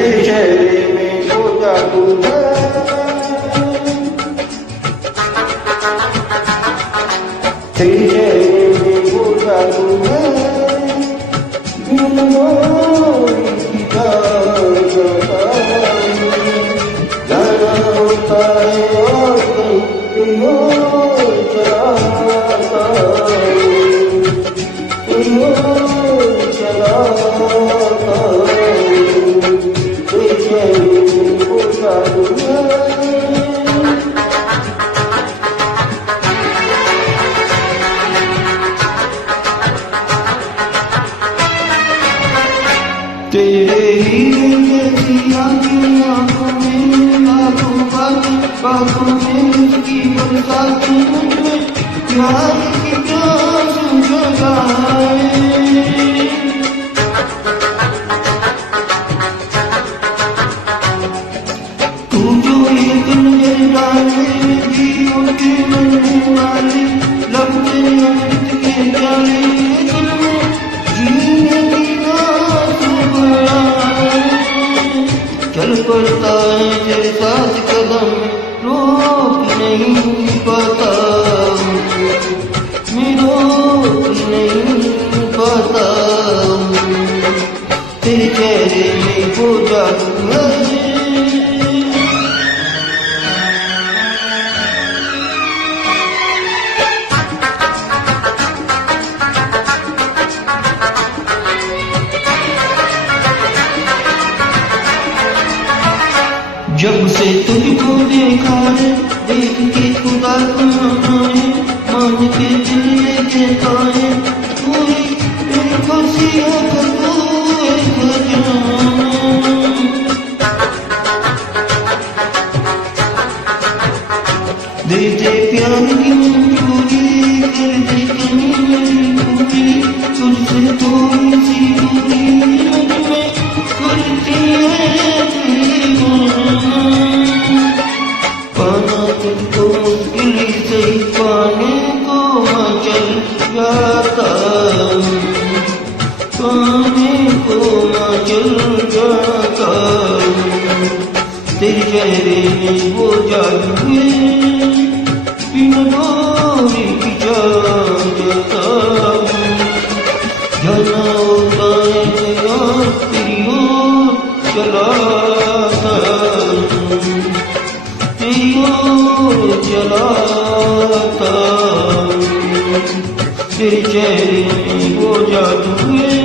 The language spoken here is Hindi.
तेरे चेहरे में वो जादू है, तेरे चेहरे में वो जादू है, बिन मोरी की जाना होता है और कहीं और चलाता तेरे ही जैसी आँखों में बातों में उसकी बरसात में प्यार की प्यास जगाए। तू जो एक नजर डाले जीवन के मरने वाले लगते अमृत के प्याले दिल में जीने की आस बढ़ाए। चल पड़ता है तेरे साथ कदम रोक नहीं पाता, मैं रोक नहीं पाता। तेरे चेहरे में वो जादू है, जब से तुझको देखा है देख के खुदा को मनाए, मान के दिल लेके खाए पूरी खुशियों का तू खजाना। दे दे प्यार की मंजूरी कर दे कहीं मेरी पूरी, तुझसे थोड़ी सी दूरी मुझमें करती है तुझको मुश्किल से पाने को मचल जाता, पाने को मचल जाता। तेरे चेहरे में वो जादू है, बिन मोरी की जाता जाना होता है और तेरी ओर चलाता, चलाता। तेरे चेहरे में वो जादू है।